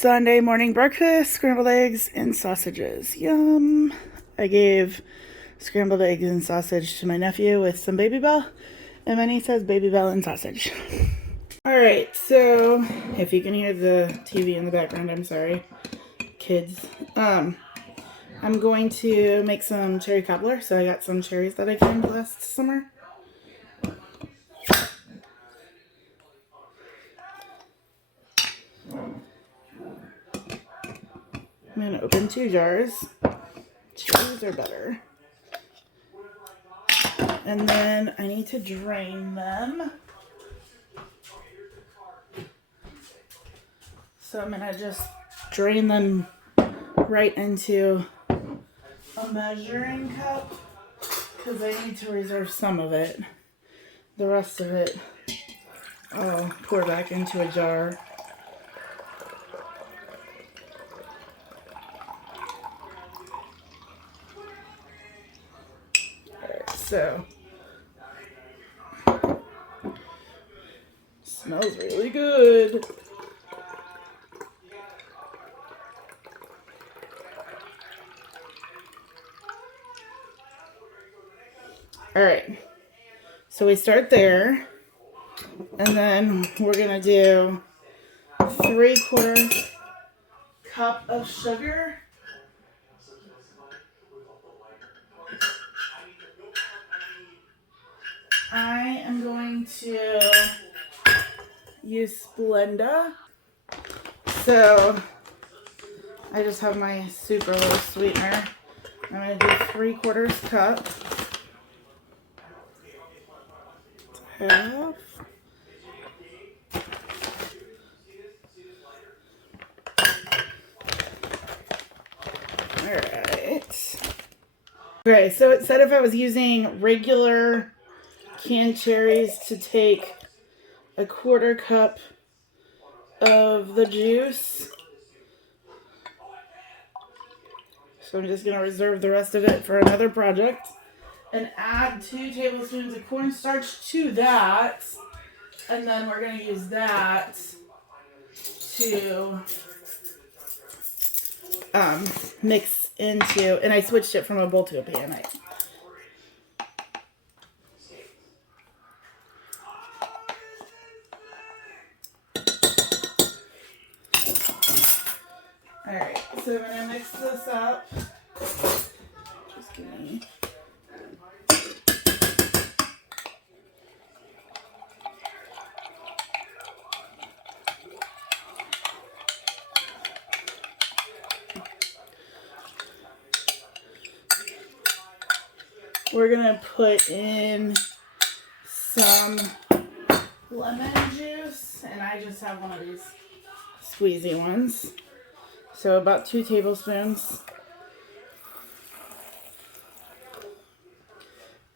Sunday morning breakfast, scrambled eggs and sausages. Yum. I gave scrambled eggs and sausage to my nephew with some Baby Bell, and my niece has Baby Bell and sausage. Alright, so if you can hear the TV in the background, I'm sorry, kids. I'm going to make some cherry cobbler. So I got some cherries that I canned last summer. I'm going to open 2 jars. Cherries are better. And then I need to drain them. So I'm going to just drain them right into a measuring cup because I need to reserve some of it. The rest of it I'll pour back into a jar. Alright, so smells really good. Alright, so we start there, and then we're going to do 3/4 cup of sugar. I am going to use Splenda. So I just have my super low sweetener. I'm going to do 3/4 cup. Half. Alright. Okay, so it said if I was using regular canned cherries to take 1/4 cup of the juice. So I'm just going to reserve the rest of it for another project. And add 2 tablespoons of cornstarch to that. And then we're going to use that to mix into, and I switched it from a bowl to a pan. Alright, so I'm going to mix this up. Just give me... We're going to put in some lemon juice, and I just have one of these squeezy ones. So about 2 tablespoons.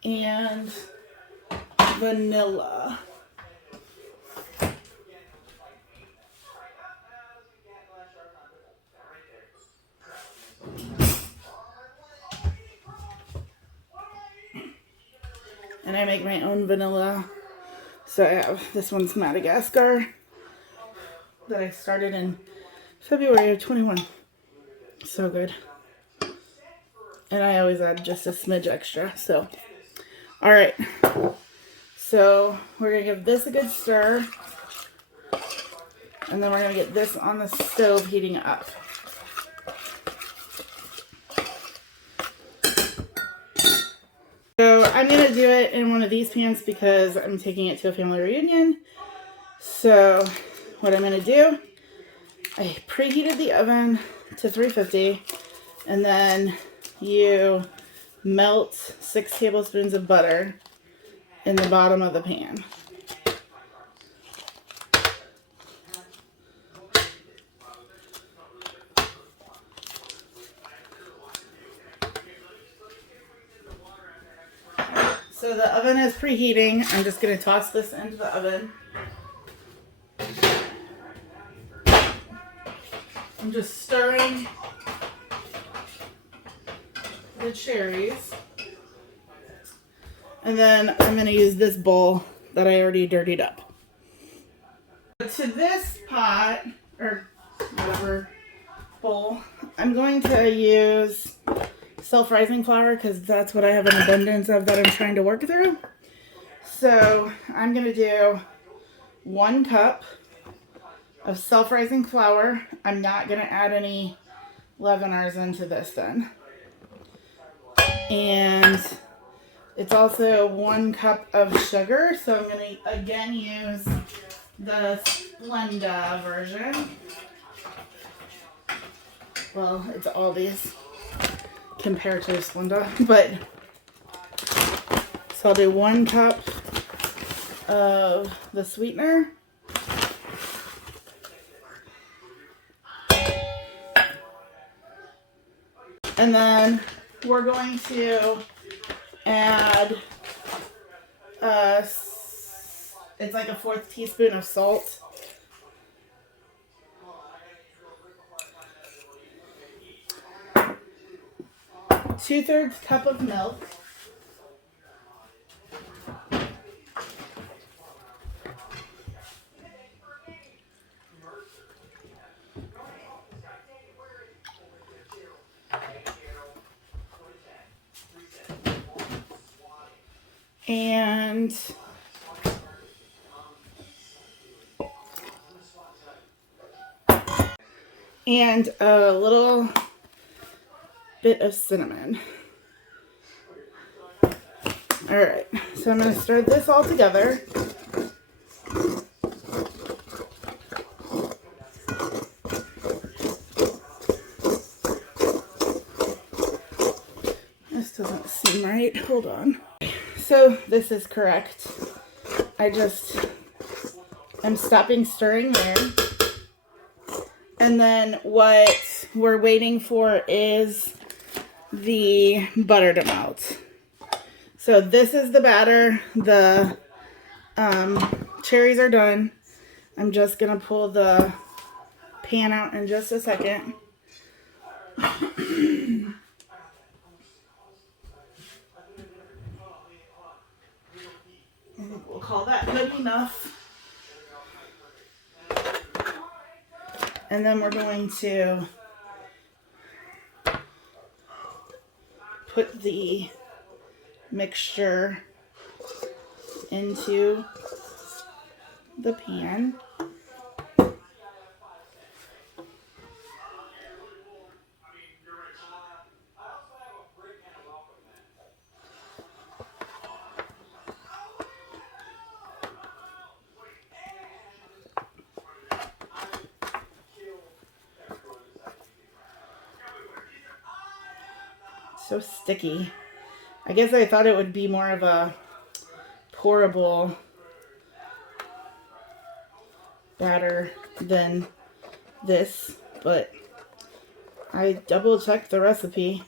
And vanilla. And I make my own vanilla. So I have, this one's Madagascar that I started in February of 21. So good. And I always add just a smidge extra. So, alright. So we're going to give this a good stir. And then we're going to get this on the stove heating up. So I'm going to do it in one of these pans because I'm taking it to a family reunion. So what I'm going to do, I preheated the oven to 350, and then you melt 6 tablespoons of butter in the bottom of the pan. So the oven is preheating. I'm just going to toss this into the oven. I'm just stirring the cherries. And then I'm going to use this bowl that I already dirtied up. To this pot, or whatever bowl. I'm going to use self-rising flour because that's what I have an abundance of that I'm trying to work through. So I'm going to do 1 cup of self-rising flour. I'm not going to add any leaveners into this then. And it's also 1 cup of sugar. So I'm going to again use the Splenda version. Well, it's Aldi's compared to Splenda, but so I'll do 1 cup of the sweetener. And then we're going to add, it's like a 1/4 teaspoon of salt. Two-thirds cup of milk. And a little bit of cinnamon. All right, so I'm going to stir this all together. This doesn't seem right. Hold on. So this is correct. I'm stopping stirring there. And then what we're waiting for is the butter to melt. So this is the batter. The cherries are done. I'm just going to pull the pan out in just a second. I think we'll call that good enough. And then we're going to put the mixture into the pan. So sticky. I guess I thought it would be more of a pourable batter than this, but I double checked the recipe.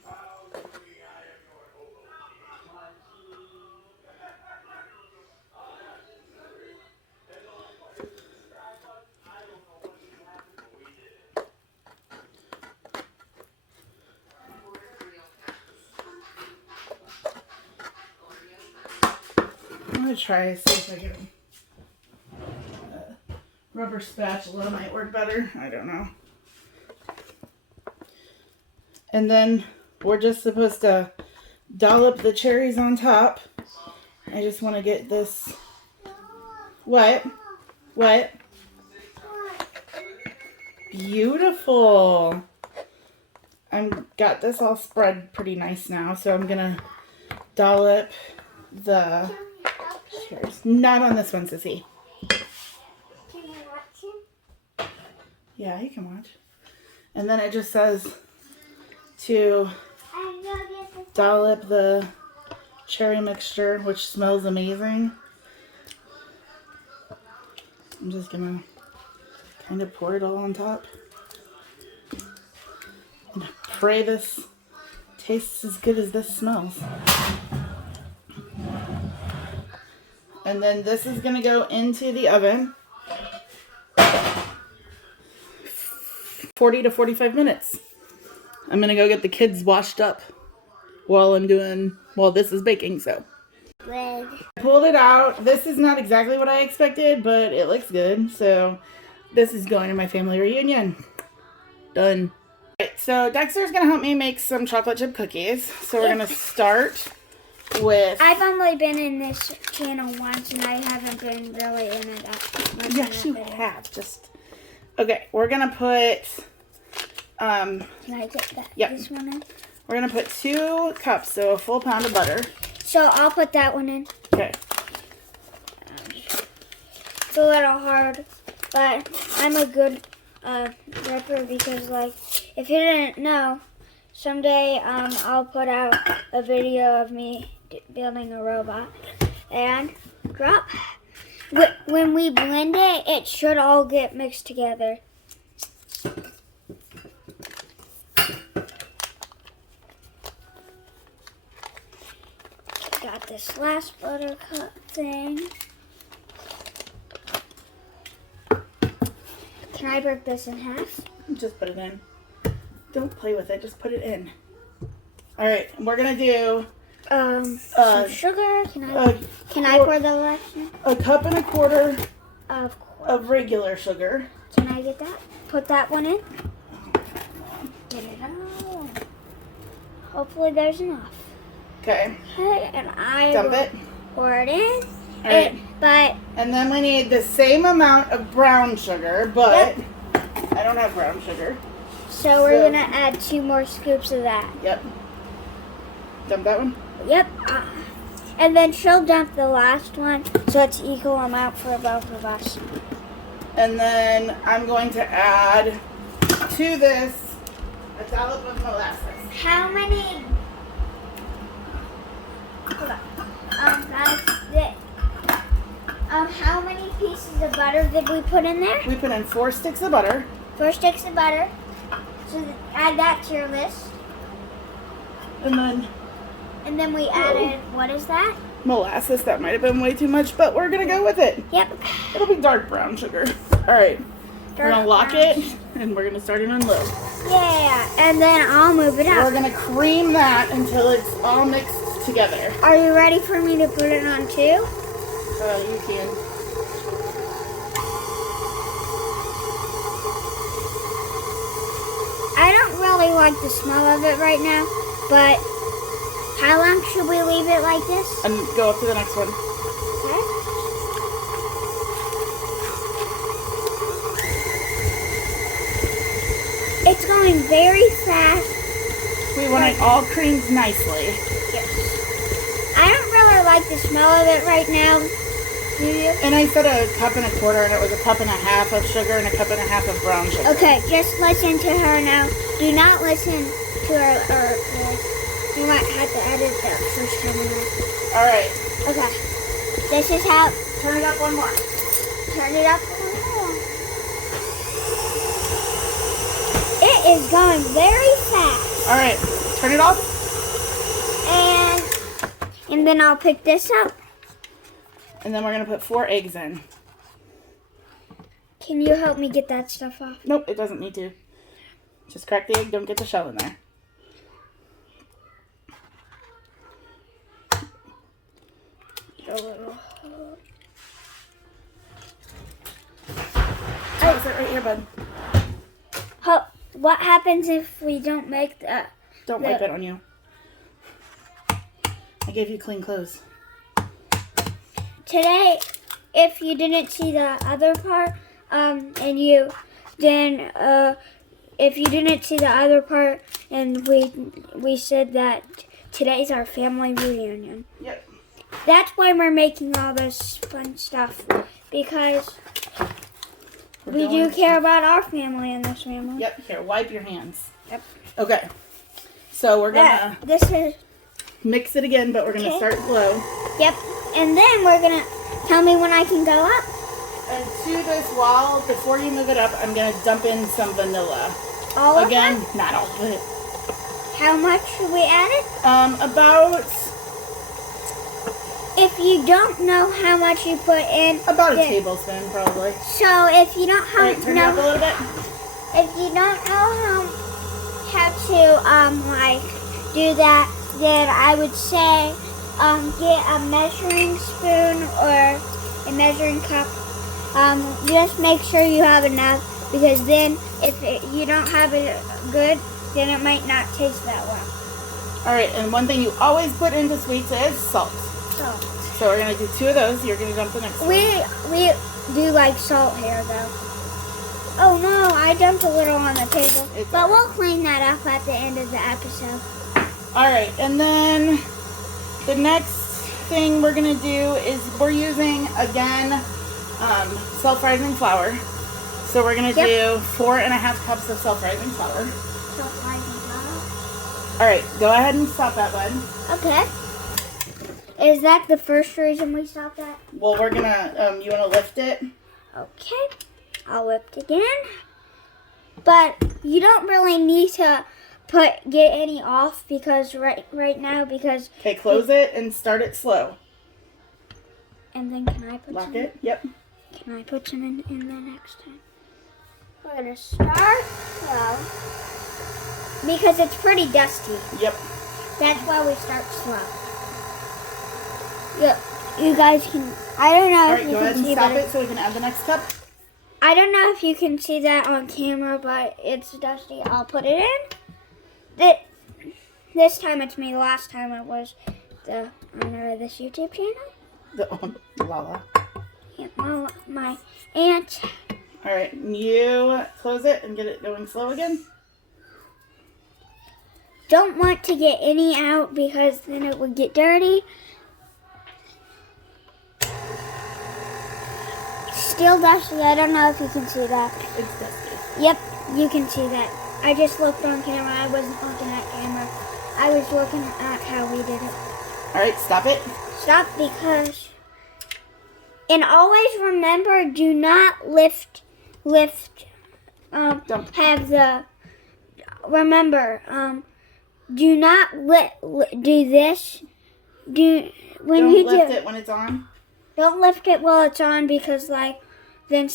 I'm gonna try see if I can. Rubber spatula might work better. I don't know. And then we're just supposed to dollop the cherries on top. I just want to get this. What? What? Beautiful. I've got this all spread pretty nice now, so I'm gonna dollop the cherries. Not on this one, Sissy. Can you watch him? Yeah, he can watch. And then it just says to dollop the cherry mixture, which smells amazing. I'm just gonna kind of pour it all on top. And pray this tastes as good as this smells. And then this is gonna go into the oven. 40 to 45 minutes. I'm gonna go get the kids washed up while this is baking, so. Red. Pulled it out. This is not exactly what I expected, but it looks good. So this is going to my family reunion. Done. Alright, so Dexter's gonna help me make some chocolate chip cookies. So we're gonna start with... I've only been in this channel once, and I haven't been really in it that much. Yes, you have. Just... Okay, we're gonna put... Can I get that? Yep. This one in? We're gonna put 2 cups, so a full pound of butter. So I'll put that one in. Okay. It's a little hard, but I'm a good ripper because, like, if you didn't know, someday I'll put out a video of me building a robot. And drop. When we blend it, it should all get mixed together. Got this last buttercup thing. Can I break this in half? Just put it in. Don't play with it. Just put it in. All right. We're gonna do some sugar. Can I pour the last one? 1.25 cups Of course. of regular sugar. Can I get that? Put that one in. Get it out. Hopefully there's enough. Okay. Okay, and I Dump will it. pour it in. All right. But And then we need the same amount of brown sugar, but I don't have brown sugar. so we're gonna add 2 more scoops of that. Yep. Dump that one. Yep. And then she'll dump the last one, so it's equal amount for both of us. And then I'm going to add to this a dollop of molasses. How many? Hold on. Guys, how many pieces of butter did we put in there? We put in 4 sticks of butter. 4 sticks of butter. So add that to your list. And then we added, what is that? molasses. That might have been way too much, but we're going to go with it. Yep. It'll be dark brown sugar. All right. We're going to lock brown. it, and we're going to start it on low. Yeah, and then I'll move it We're up. going to cream that until it's all mixed together. Are you ready for me to put it on too? You can. I don't really like the smell of it right now, but how long should we leave it like this? And go up to the next one. Okay. It's going very fast. We want it all creamed nicely. I don't really like the smell of it right now. Do you? And I said 1.25 cups, and it was 1.5 cups of sugar and 1.5 cups of brown sugar. Okay, just listen to her now. Do not listen to her, or you might have to edit that first time around. All right. Okay, this is how. Turn it up one more. Turn it up. It is going very fast. All right. Turn it off. And then I'll pick this up. And then we're going to put 4 eggs in. Can you help me get that stuff off? Nope, it doesn't need to. Just crack the egg. Don't get the shell in there. Toss it right here, bud. What happens if we don't make that? Don't wipe it on you. I gave you clean clothes. Today, if you didn't see the other part, if you didn't see the other part, and we said that today's our family reunion. Yep. That's why we're making all this fun stuff, because we do care about our family and this family. Yep. Here, wipe your hands. Yep. Okay. So we're gonna This is mix it again, but we're gonna Okay. start low. Yep. And then we're gonna tell me when I can go up. And to this wall, before you move it up, I'm gonna dump in some vanilla. All of Again, them? not all of it. How much should we add it? If you don't know how much you put in, About a then- tablespoon, probably. So if you don't All right, turn it up a know, little bit. if you don't know how to do that, then I would say get a measuring spoon or a measuring cup. Just make sure you have enough, because then you don't have it good, then it might not taste that well. All right, and one thing you always put into sweets is salt. Salt. So we're gonna do 2 of those. You're gonna dump the next one. We do like salt here though. Oh no, I dumped a little on the table. But we'll clean that up at the end of the episode. All right, and then the next thing we're gonna do is we're using, again, self-rising flour. So we're gonna do 4.5 cups of self-rising flour. Self-rising flour? All right, go ahead and stop that, bud. Okay. Is that the first reason we stopped that? Well, we're gonna, you wanna lift it? Okay. I'll lift again. But you don't really need to get any off because right now because Okay, close it and start it slow. And then can I put Lock some it? Yep. Can I put some in the next time? We're gonna start slow because it's pretty dusty. Yep. That's why we start slow. Yep. You guys can. I don't know if you go can ahead and see, stop but it so we can add the next cup. I don't know if you can see that on camera, but it's dusty. I'll put it in. This time it's me. Last time it was the owner of this YouTube channel. Lala. Yeah, my aunt. All right, you close it and get it going slow again. Don't want to get any out because then it would get dirty. Still dusty. I don't know if you can see that. It's dusty. Yep, you can see that. I just looked on camera. I wasn't looking at camera. I was looking at how we did it. All right, stop it. Stop because... And always remember, do not lift, Dump. have the... Remember, do not do this. When Don't you lift do, it when it's on. Don't lift it while it's on because then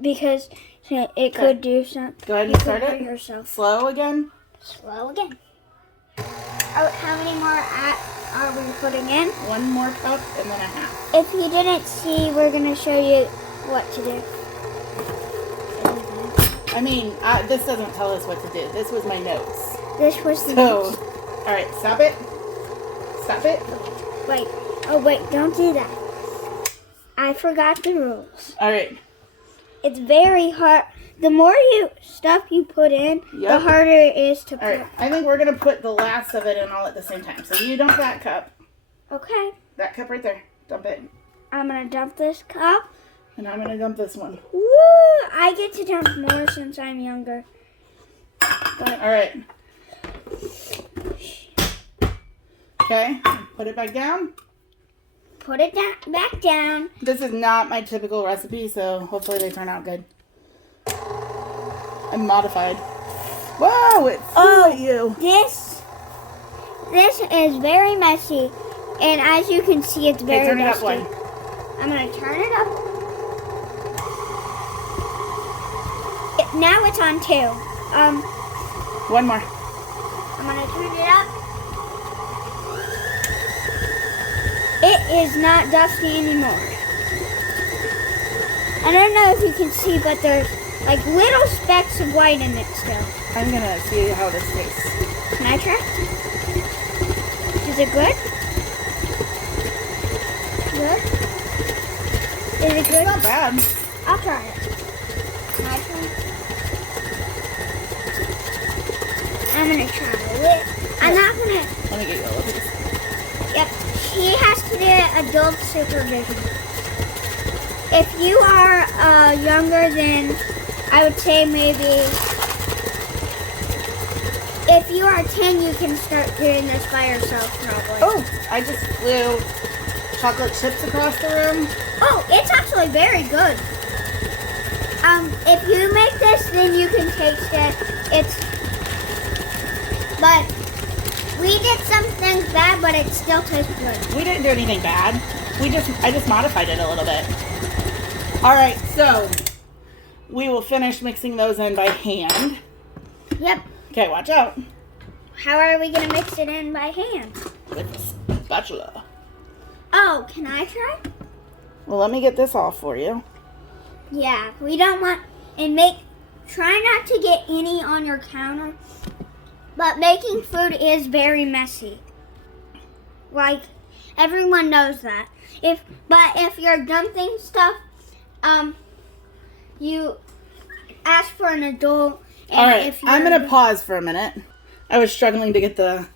because it could do something. Go ahead You and start could hurt it. yourself. Slow again. Slow again. Oh, how many more are we putting in? 1 more cup and then a half. If you didn't see, we're going to show you what to do. I mean, this doesn't tell us what to do. This was my notes. This was the So, next. all right, stop it. Stop it. Wait. Oh, wait. Don't do that. I forgot the rules. All right. It's very hard. The more stuff you put in, the harder it is to put. All right. I think we're going to put the last of it in all at the same time. So you dump that cup. Okay. That cup right there. Dump it. I'm going to dump this cup. And I'm going to dump this one. Woo! I get to dump more since I'm younger. But, all right. Okay. Put it back down. Put it back down. This is not my typical recipe, so hopefully they turn out good. I'm modified. Whoa, it flew at you. This is very messy, and as you can see, it's very turn dusty. it up one. I'm gonna turn it up. Now it's on 2. 1 more. I'm gonna turn it up. It is not dusty anymore. I don't know if you can see, but there's like little specks of white in it still. I'm gonna see how this tastes. Can I try? Is it good? Good? Is it good? Not bad. I'll try it. Can I try it? I'm gonna try it. I'm not gonna. Let me get you a little piece. Yep. He has to do adult supervision. If you are younger than, I would say maybe, if you are 10, you can start doing this by yourself probably. Oh, I just flew chocolate chips across the room. Oh, it's actually very good. If you make this, then you can taste it. But we did some things bad, but it still tastes good. We didn't do anything bad. I just modified it a little bit. All right, so we will finish mixing those in by hand. Yep. Okay, watch out. How are we going to mix it in by hand? With a spatula. Oh, can I try? Well, let me get this off for you. Yeah, we don't want... and try not to get any on your counter. But making food is very messy. Like, everyone knows that. But if you're dumping stuff, you ask for an adult. And all right, I'm going to pause for a minute. I was struggling to get the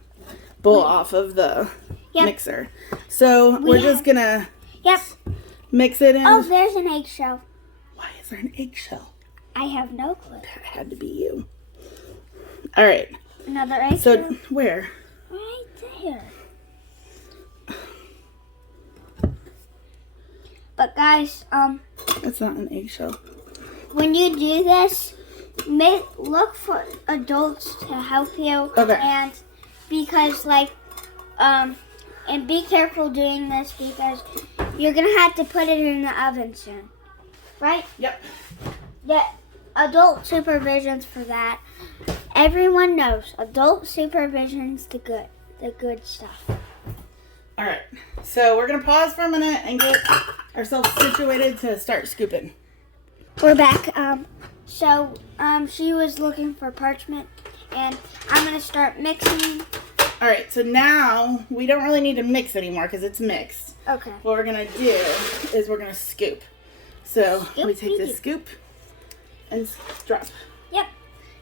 bowl off of the mixer. So we're just going to mix it in. Oh, there's an eggshell. Why is there an eggshell? I have no clue. That had to be you. All right. Another eggshell. So where? Right there. But guys, That's not an eggshell. when you do this, look for adults to help you. Okay. And because and be careful doing this because you're gonna have to put it in the oven soon, right? Yep. The adult supervision's for that. Everyone knows adult supervision's the good stuff. All right. So we're going to pause for a minute and get ourselves situated to start scooping. We're back. She was looking for parchment, and I'm gonna start mixing. All right. So now we don't really need to mix anymore because it's mixed. Okay. What we're going to do is we're going to scoop. So we take this scoop and drop. Yep.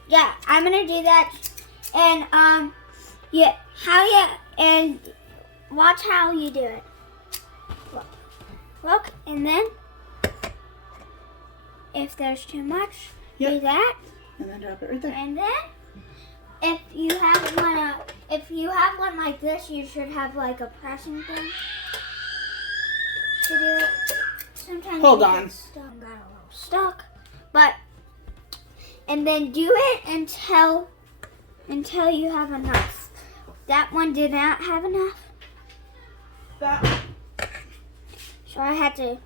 Yeah, I'm gonna do that, and and watch how you do it. Look, and then if there's too much, do that, and then drop it right there. and then if you have one like this, you should have like a pressing thing to do it. Sometimes Hold you on. get stuck, got a little stuck, and then do it until you have enough. That one did not have enough. So I had to.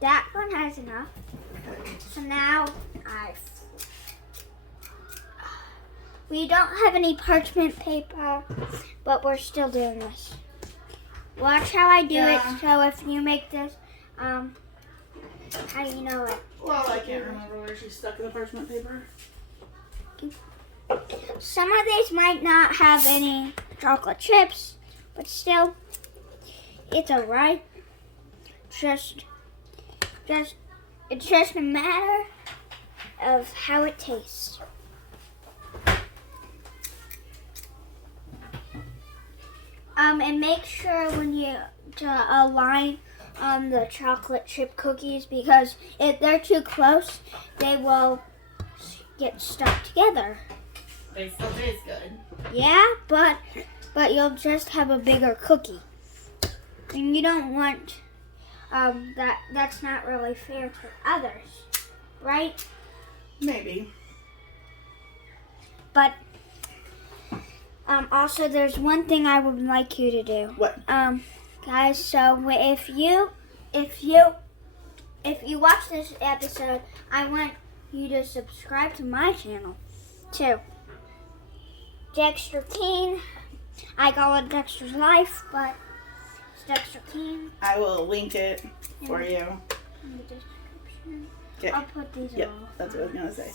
That one has enough. So now we don't have any parchment paper, but we're still doing this. Watch how I do it. So if you make this, how do you know it? Well, I can't remember where she stuck the parchment paper. Some of these might not have any chocolate chips, but still, it's alright. It's just a matter of how it tastes. And make sure when you align the chocolate chip cookies, because if they're too close, they will get stuck together. They still taste good. Yeah, but you'll just have a bigger cookie, and you don't want that's not really fair to others, right? Maybe. But also there's one thing I would like you to do. What? Guys, so if you watch this episode, I want you to subscribe to my channel too. Dexter Keen. I call it Dexter's Life, but it's Dexter Keen. I will link it for you. In the description. Okay. I'll put these Yep, all. that's what I was going to say.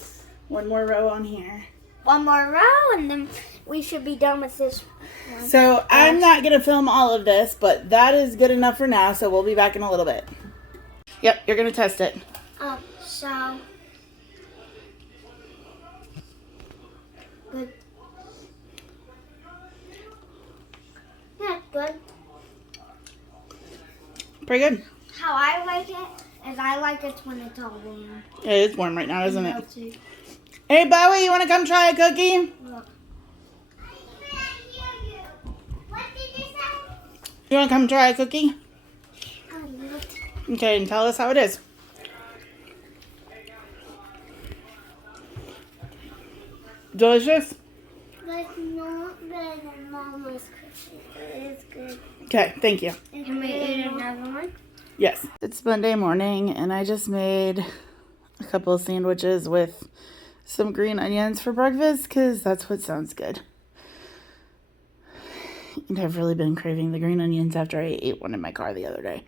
One more row on here. One more row, and then we should be done with this one. So I'm not going to film all of this, but that is good enough for now, so we'll be back in a little bit. Yep, you're going to test it. So good. Yeah, good. Pretty good. How I like it is I like it when it's all warm. It is warm right now, isn't it? Melty. Hey, Bowie, you want to come try a cookie? Look. What did you say? You want to come try a cookie? Look. Okay, and tell us how it is. Delicious? But not better than Mama's cookie. It's good. Okay, thank you. Can we eat another one? Yes. It's Monday morning, and I just made a couple of sandwiches with some green onions for breakfast, because that's what sounds good. And I've really been craving the green onions after I ate one in my car the other day.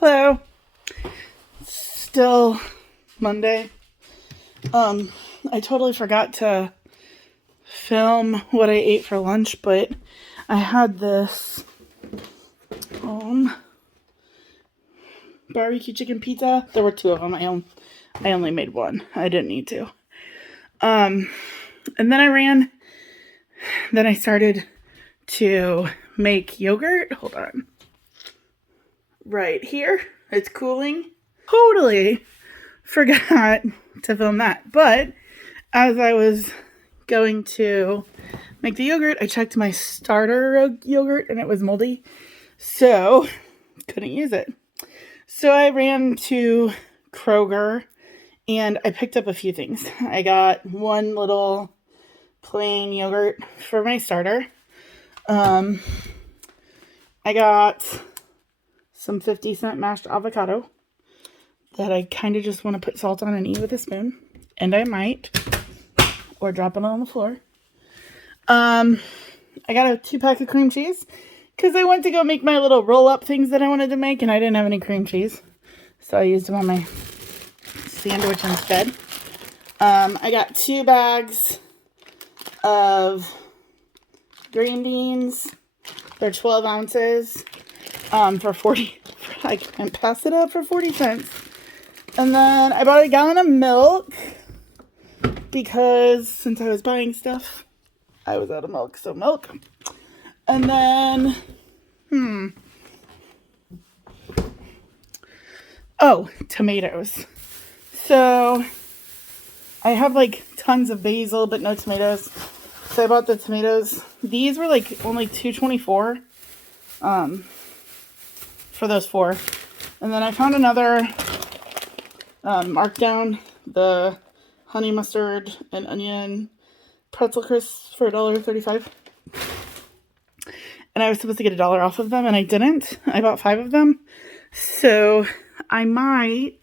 Hello. Still Monday. I totally forgot to film what I ate for lunch, but I had this barbecue chicken pizza. There were 2 of them. I only made one. I didn't need to. And then I started to make yogurt. Hold on. Right here. It's cooling. Totally forgot to film that. But as I was going to make the yogurt, I checked my starter yogurt and it was moldy. So couldn't use it. So I ran to Kroger and I picked up a few things. I got one little plain yogurt for my starter. I got some 50-cent mashed avocado that I kind of just want to put salt on and eat with a spoon. And I might. Or drop it on the floor. I got a 2-pack of cream cheese because I went to go make my little roll-up things that I wanted to make and I didn't have any cream cheese. So I used them on my sandwich instead. I got 2 bags of green beans. They're 12 ounces for 40. I can pass it up for 40 cents. And then I bought a gallon of milk because since I was buying stuff, I was out of milk. So milk. And then, oh, tomatoes. So I have like tons of basil, but no tomatoes. So I bought the tomatoes. These were like only $2.24 for those 4. And then I found another marked down, the honey mustard and onion pretzel crisps for $1.35. And I was supposed to get $1 off of them and I didn't. I bought 5 of them. So I might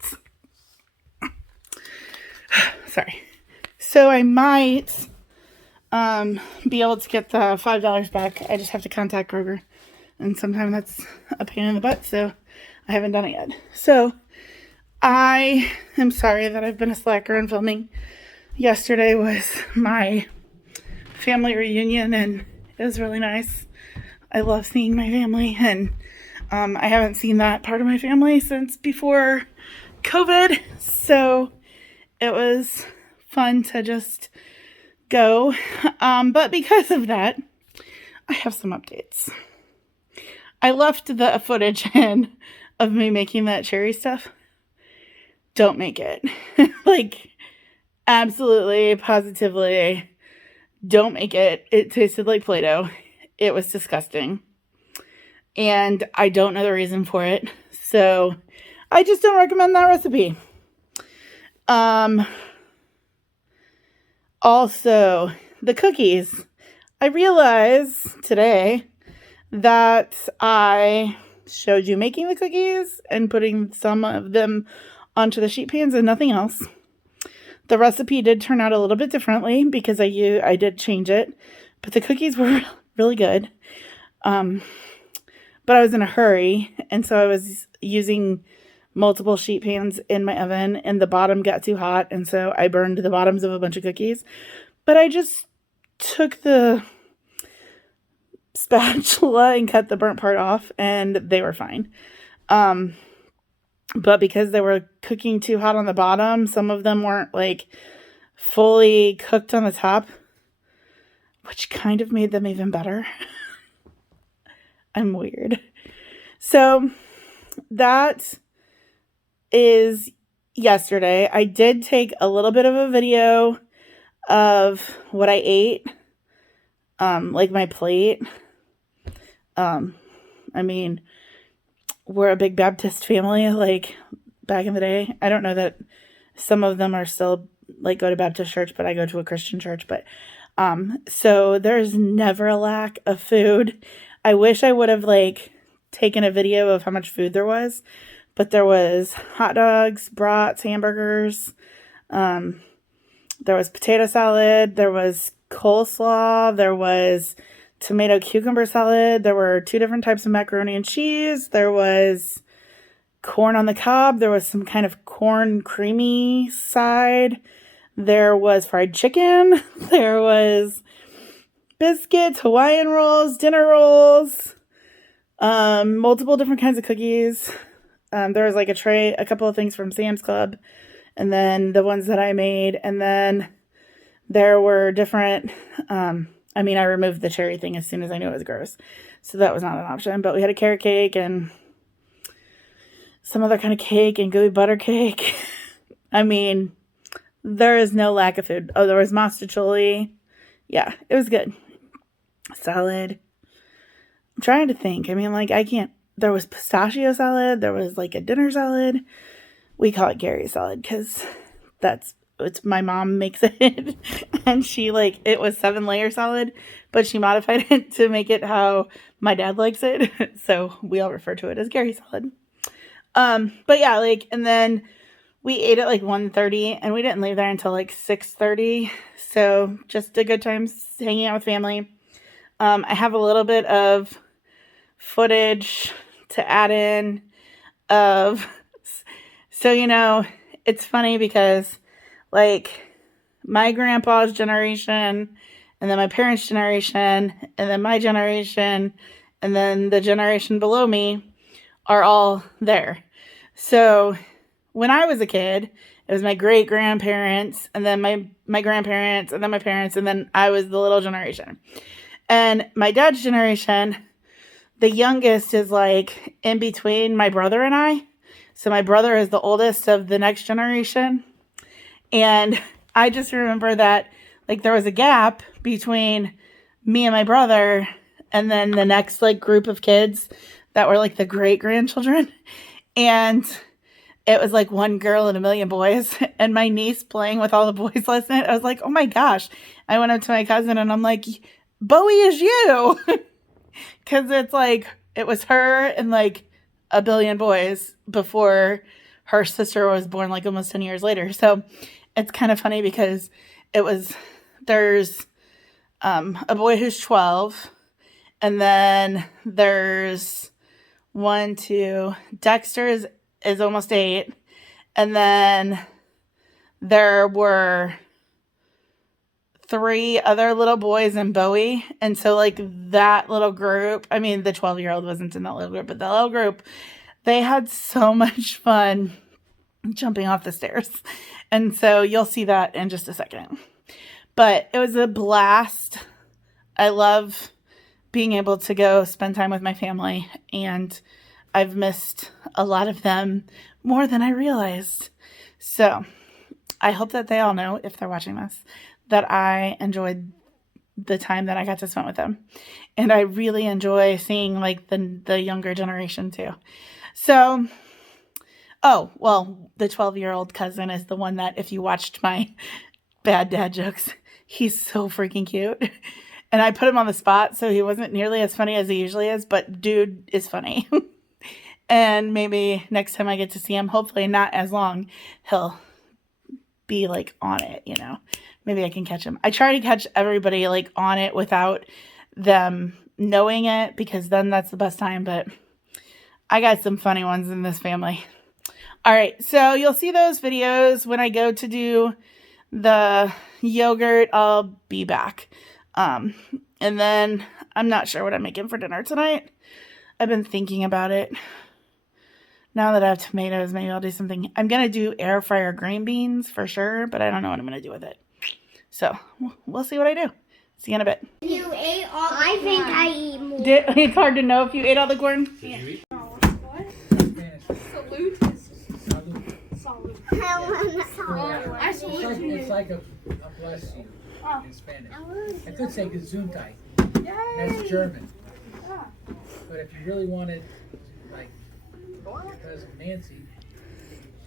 be able to get the $5 back. I just have to contact Kroger. And sometimes that's a pain in the butt, so I haven't done it yet. So I am sorry that I've been a slacker in filming. Yesterday was my family reunion and it was really nice. I love seeing my family and I haven't seen that part of my family since before COVID. So it was fun to just go. But because of that, I have some updates. I left the footage in of me making that cherry stuff. Don't make it. Like, absolutely, positively, don't make it. It tasted like Play-Doh. It was disgusting. And I don't know the reason for it. So, I just don't recommend that recipe. Also, the cookies. I realized today that I showed you making the cookies and putting some of them onto the sheet pans and nothing else. The recipe did turn out a little bit differently because I did change it, but the cookies were really good. But I was in a hurry, and so I was using multiple sheet pans in my oven, and the bottom got too hot, and so I burned the bottoms of a bunch of cookies. But I just took the spatula and cut the burnt part off, and they were fine. But because they were cooking too hot on the bottom, some of them weren't like fully cooked on the top, which kind of made them even better. I'm weird. So that is yesterday. I did take a little bit of a video of what I ate, like my plate. I mean, we're a big Baptist family, like back in the day. I don't know that some of them are still like go to Baptist church, but I go to a Christian church. But so there's never a lack of food. I wish I would have like taken a video of how much food there was, but there was hot dogs, brats, hamburgers. There was potato salad. There was coleslaw. There was tomato cucumber salad. There were 2 different types of macaroni and cheese. There was corn on the cob. There was some kind of corn creamy side. There was fried chicken. There was biscuits, Hawaiian rolls, dinner rolls, multiple different kinds of cookies. There was like a tray, a couple of things from Sam's Club, and then the ones that I made. And then there were different, I removed the cherry thing as soon as I knew it was gross. So that was not an option. But we had a carrot cake and some other kind of cake and gooey butter cake. There is no lack of food. Oh, there was mostaccioli. Yeah, it was good. Salad. I'm trying to think. I can't. There was pistachio salad. There was like a dinner salad. We call it Gary's salad because it's my mom makes it. And she it was 7-layer salad, but she modified it to make it how my dad likes it. So we all refer to it as Gary's salad. But yeah, and then we ate at 1:30 and we didn't leave there until 6:30. So just a good time hanging out with family. I have a little bit of footage to add in of, so, it's funny because my grandpa's generation and then my parents' generation and then my generation and then the generation below me are all there. So when I was a kid, it was my great grandparents and then my grandparents and then my parents and then I was the little generation. And my dad's generation, the youngest is in between my brother and I. So my brother is the oldest of the next generation. And I just remember that there was a gap between me and my brother and then the next group of kids that were the great grandchildren. And it was one girl and a million boys, and my niece playing with all the boys last night. I was like, oh my gosh. I went up to my cousin and I'm like, Bowie is you. Cause it's it was her and a billion boys before her sister was born almost 10 years later. So it's kind of funny because there's a boy who's 12, and then there's Dexter is almost 8, and then there were 3 other little boys and Bowie, and so that little group, the 12-year-old wasn't in that little group, but that little group, they had so much fun jumping off the stairs. And so you'll see that in just a second. But it was a blast. I love being able to go spend time with my family, and I've missed a lot of them more than I realized. So I hope that they all know, if they're watching this, that I enjoyed the time that I got to spend with them. And I really enjoy seeing the younger generation too. So, the 12-year-old cousin is the one that, if you watched my bad dad jokes, he's so freaking cute. And I put him on the spot, so he wasn't nearly as funny as he usually is, but dude is funny. And maybe next time I get to see him, hopefully not as long, he'll be on it, Maybe I can catch him. I try to catch everybody on it without them knowing it, because then that's the best time. But I got some funny ones in this family. All right, so you'll see those videos when I go to do the yogurt. I'll be back. And then I'm not sure what I'm making for dinner tonight. I've been thinking about it. Now that I have tomatoes, maybe I'll do something. I'm going to do air fryer green beans for sure, but I don't know what I'm going to do with it. So we'll see what I do. See you in a bit. You ate all the corn. I think I eat more. It's hard to know if you ate all the corn. Did you eat? What? Salute. Salute. I salute you. It's like a bless you in Spanish. I could say Gesundheit. Yay. That's German. Yeah. But if you really wanted, your cousin Nancy,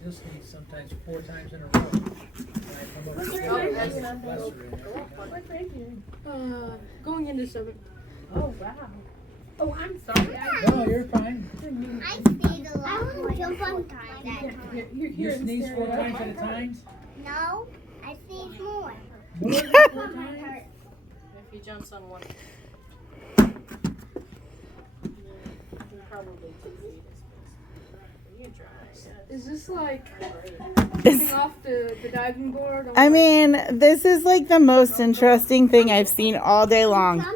she'll sneeze sometimes 4 times in a row. And I come up and bless her in every time. Going into 7. Oh, wow. Oh, I'm sorry. No, you're fine. I stayed a lot. I want to jump on time. You sneeze 4 times at a time? No, I sneeze more. More than 4 times? If he jumps on one. Probably 2 feet. Is this like jumping off the diving board? I mean, this is like the most interesting thing I've seen all day long. I'm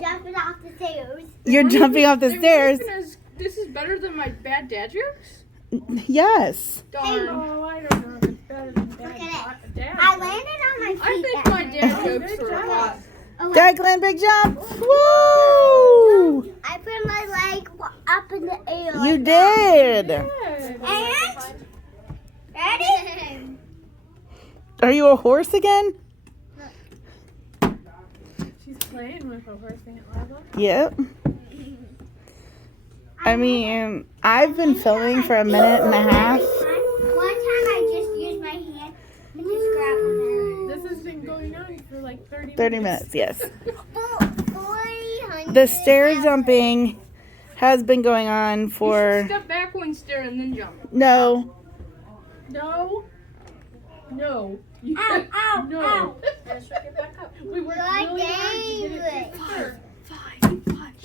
jumping off the stairs. You're jumping off the stairs. This is better than my bad dad jokes? Yes. Darn. Oh, I don't know if it's better than Dad. I landed on my feet. I think my dad jokes were hot. Dad Glenn, big jump. Woo! I put my leg up in the air. You like that. did. And ready? Are you a horse again? She's playing with a horse, Aunt Lava. Yep. I mean, I've been filming for a minute and a half. One time I just used my hand and just grabbed her. This has been going on for like 30 30 minutes, yes. 400 The stair jumping has been going on for... Step back one stair and then jump. No. No. No. Ow, ow, No. ow. Let's get back up. We worked Good really hard to get day. it to her. I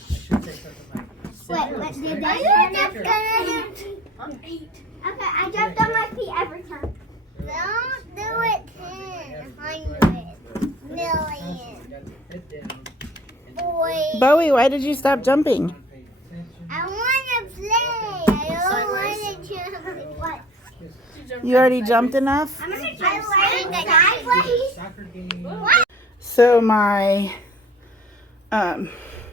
should say something like, Wait, what did Are I just gonna... I'm 8. Okay, I jumped on my feet every time. Don't do it 10, 100, million. you got your head down. Boy. Bowie, why did you stop jumping? Pay attention. I want to play. I don't want to jump. What? You already jumped enough? I'm gonna jump sideways. Soccer game. So my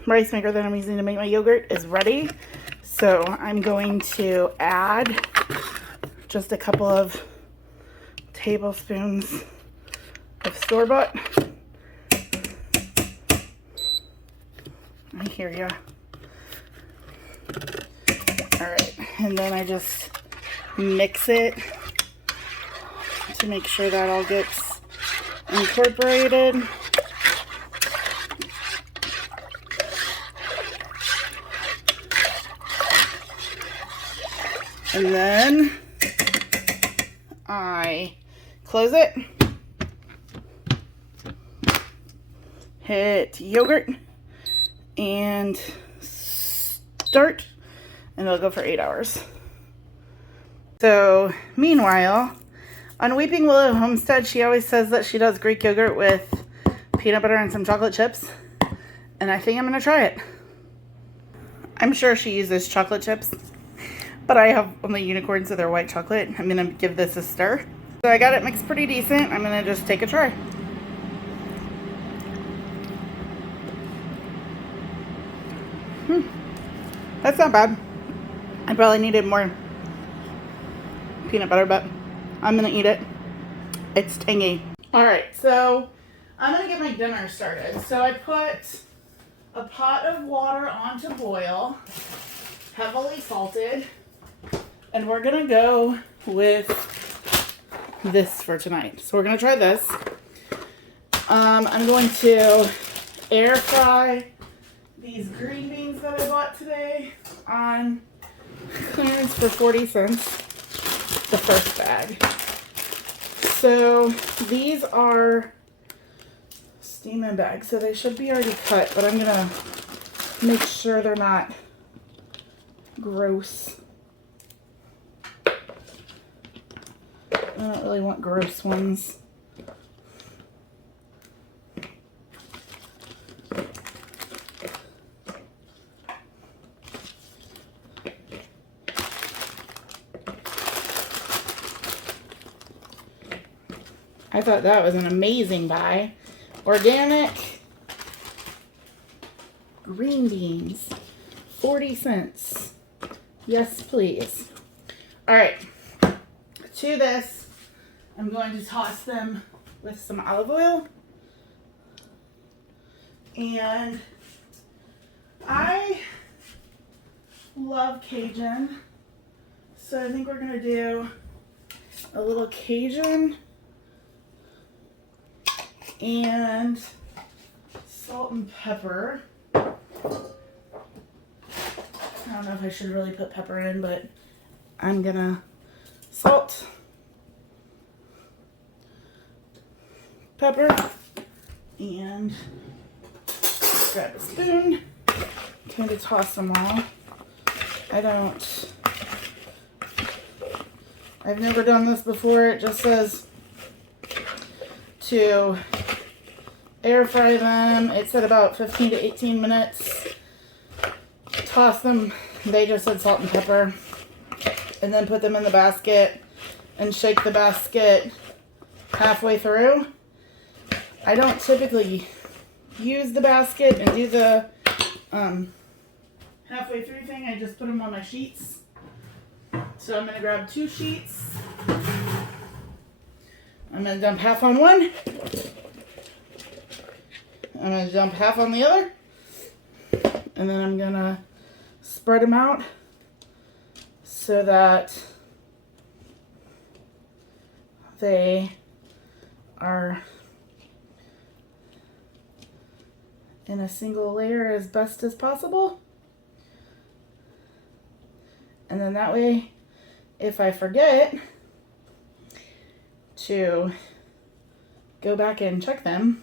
rice maker that I'm using to make my yogurt is ready. So I'm going to add just a couple of tablespoons of store-bought. I hear ya. All right, and then I just mix it to make sure that all gets incorporated. And then I close it, hit yogurt, and start, and it'll go for 8 hours. So, meanwhile, on Weeping Willow Homestead, she always says that she does Greek yogurt with peanut butter and some chocolate chips, and I think I'm going to try it. I'm sure she uses chocolate chips, but I have only unicorns, so they're white chocolate. I'm going to give this a stir. So I got it mixed pretty decent. I'm going to just take a try. That's not bad. I probably needed more peanut butter, but I'm going to eat it. It's tangy. All right, so I'm going to get my dinner started. So I put a pot of water on to boil, heavily salted. And we're gonna go with this for tonight. So we're gonna try this. I'm going to air fry these green beans that I bought today on clearance for 40 cents, the first bag. So these are steaming bags, so they should be already cut, but I'm gonna make sure they're not gross. I don't really want gross ones. I thought that was an amazing buy. Organic green beans, 40 cents. Yes, please. All right, to this, I'm going to toss them with some olive oil. And I love Cajun, so I think we're gonna do a little Cajun and salt and pepper. I don't know if I should really put pepper in, but I'm gonna salt, pepper, and grab a spoon, kind of toss them all. I don't I've never done this before. It just says to air fry them. It said about 15 to 18 minutes. Toss them. They just said salt and pepper. And then put them in the basket and shake the basket halfway through. I don't typically use the basket and do the halfway through thing. I just put them on my sheets. So I'm going to grab 2 sheets. I'm going to dump half on one. I'm going to dump half on the other. And then I'm going to spread them out so that they are in a single layer as best as possible. And then that way, if I forget to go back and check them,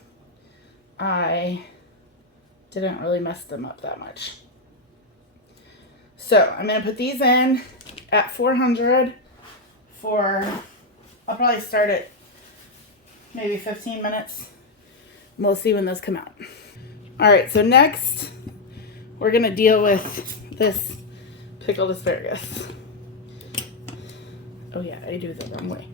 I didn't really mess them up that much. So I'm going to put these in at 400 for, I'll probably start at maybe 15 minutes. We'll see when those come out. All right, so next we're going to deal with this pickled asparagus. Oh yeah, I do it the wrong way.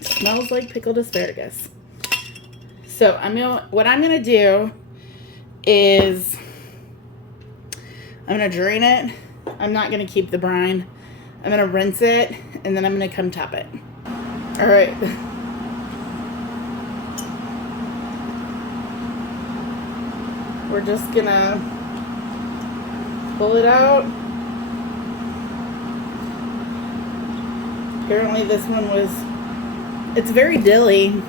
Smells like pickled asparagus. So what I'm gonna do is I'm gonna drain it. I'm not gonna keep the brine. I'm gonna rinse it and then I'm gonna come top it. All right. We're just gonna pull it out. Apparently this one was, it's very dilly.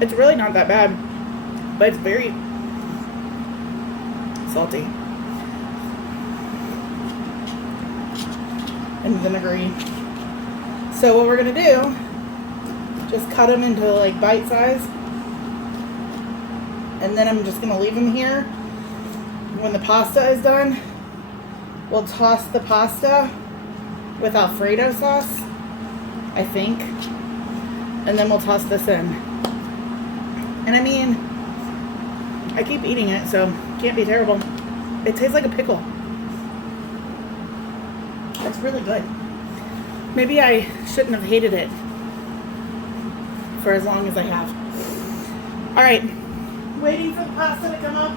It's really not that bad, but it's very salty and vinegary. So what we're gonna do, just cut them into like bite size, and then I'm just gonna leave them here. When the pasta is done, we'll toss the pasta with Alfredo sauce, I think, and then we'll toss this in. And I mean, I keep eating it, so it can't be terrible. It tastes like a pickle. It's really good. Maybe I shouldn't have hated it for as long as I have. All right, waiting for the pasta to come up.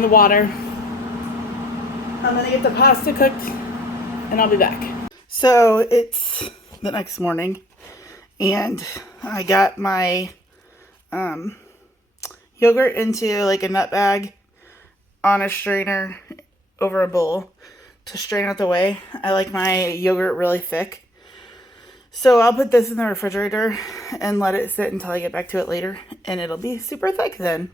The water. I'm gonna get the pasta cooked and I'll be back. So it's the next morning and I got my yogurt into like a nut bag on a strainer over a bowl to strain out the whey. I like my yogurt really thick. So I'll put this in the refrigerator and let it sit until I get back to it later and it'll be super thick then.